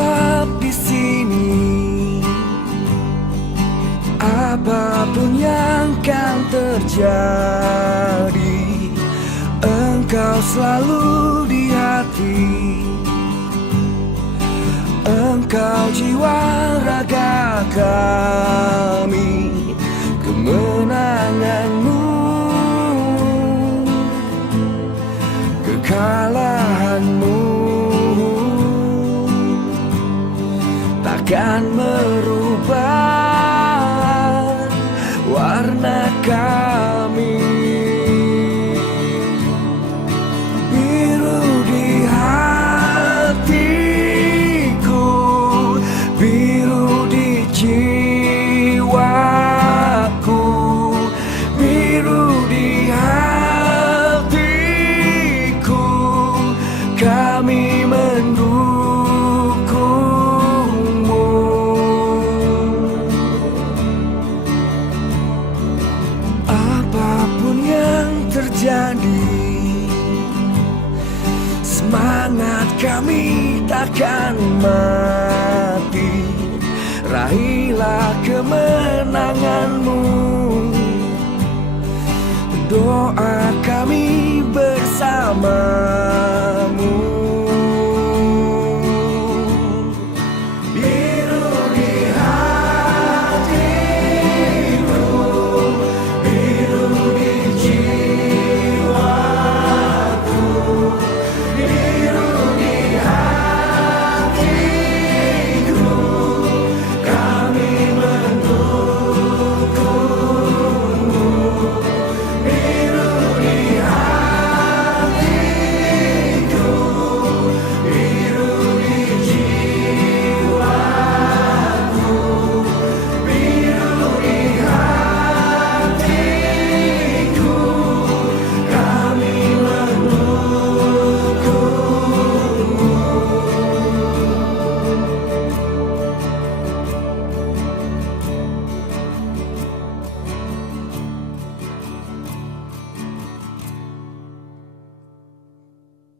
tetap di sini. Apapun yang kan terjadi, Engkau selalu di hati. Engkau jiwa raga kami, kemenanganmu, kekalahanmu takkan merubah warna kami. Biru di hatiku, biru di jiwaku, biru di hatiku, kami mendukungmu. Apapun yang terjadi, semangat kami takkan mati. Raihlah kemenanganmu, doa kami bersama.